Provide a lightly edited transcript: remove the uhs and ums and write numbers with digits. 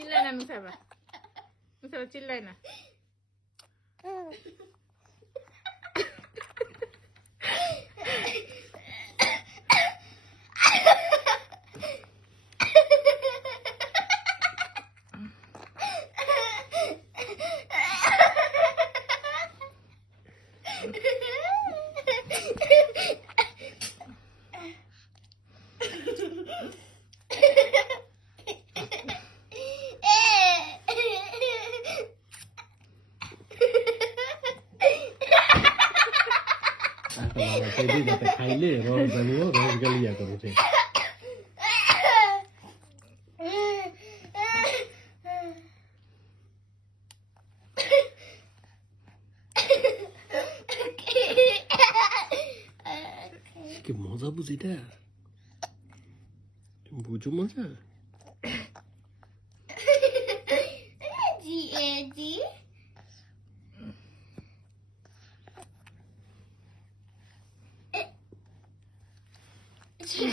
চিল্লাই না মিসাবা চিল্লাই না। খাইলে রস জানিও রস গালিয়া করছে কি মজা বুঝিটা বুঝো মজা জি